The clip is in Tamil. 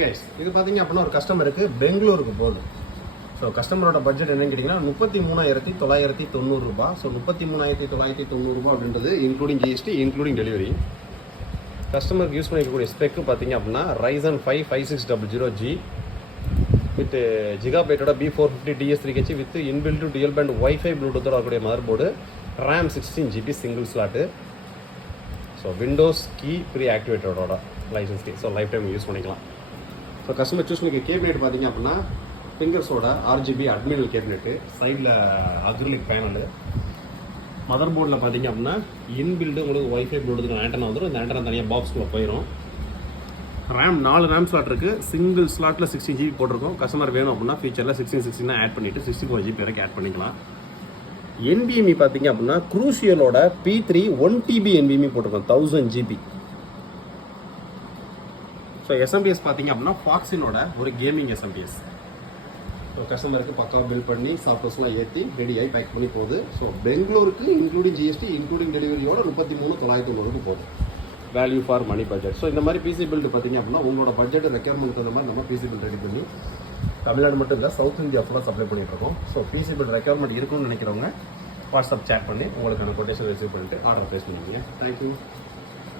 கைஸ் இது பார்த்தீங்க அப்படின்னா ஒரு கஸ்டமருக்கு பெங்களூருக்கு போகுது. ஸோ கஸ்டமரோட பட்ஜெட் என்னன்னு கேட்டிங்கன்னா 33,990 ரூபா. ஸோ 33,990 ரூபா அப்படின்றது இன்க்ளூடிங் ஜிஎஸ்டி இன்க்ளூடிங் டெலிவரி. கஸ்டமருக்கு யூஸ் பண்ணிக்கக்கூடிய ஸ்பெக்கு பார்த்தீங்க அப்படின்னா Ryzen 5 5600G வித் ஜிகாபைட்டோட B450 DS3H with inbuilt dual band wifi ப்ளூடூத்தோட வரக்கூடிய motherboard, RAM 16GB single slot. So Windows key pre ஆக்டிவேட்டரோட licence key. So lifetime use பண்ணிக்கலாம். ஸோ கஸ்டமர் சூஸ் பண்ணிக்க கேபினெட் பார்த்தீங்க அப்படின்னா ஃபிங்கர்ஸோட RGB அட்மினல் கேபினெட்டு, சைடில் அக்ரிலிக் பேனலு. மதர் போர்டில் பார்த்தீங்க அப்படின்னா இன்பில்டு உங்களுக்கு வைஃபை ப்ளூடூத்துக்கு ஆண்டனா வந்துடும். இந்த ஆண்டனா தனியாக பாக்ஸ்குள்ளே போயிடும். RAM 4 RAM ஸ்லாட் இருக்குது. சிங்கிள் ஸ்லாட்டில் 16GB போட்டிருக்கோம். கஸ்டமர் வேணும் அப்படின்னா ஃபியூச்சரில் 16 ஆட் பண்ணிவிட்டு 64GB வரைக்கும் ஆட் பண்ணிக்கலாம். NVMe பார்த்தீங்க அப்படின்னா க்ரூஷியலோட P3 1TB NVMe போட்டிருக்கோம் 1000GB. ஸோ SMPS பார்த்தீங்க அப்படின்னா ஃபாக்ஸினோட ஒரு கேமிங் SMPS. ஸோ கஸ்டமருக்கு பக்காவாக பில் பண்ணி சாஃப்ட்வேர்ஸ்லாம் ஏற்றி ரெடியாகி பேக் பண்ணி போகுது. ஸோ பெங்களூருக்கு இன்க்ளூடிங் ஜிஎஸ்டி இன்க்ளூடிங் டெலிவரியோட 33,990 போகுது. Value for money budget. So இந்த மாதிரி பிசி பில்டு பார்த்தீங்க அப்படின்னா உங்களோட பட்ஜெட் ரெக்யர்மெண்ட் அந்த மாதிரி நம்ம பிசி பில் ரெடி பண்ணி தமிழ்நாடு மட்டும் இல்லை சவுத் இந்தியா ஃபுல்லாக சப்ளை பண்ணிட்டு இருக்கோம். ஸோ பிசி பில் ரெக்யர்மெண்ட் இருக்குன்னு நினைக்கிறவங்க வாட்ஸ்அப் சேட் பண்ணி உங்களுக்கான கொட்டேஷன் ரிசீவ் பண்ணிட்டு ஆர்டர் ப்ளேஸ் பண்ணிக்கோங்க. தேங்க்யூ.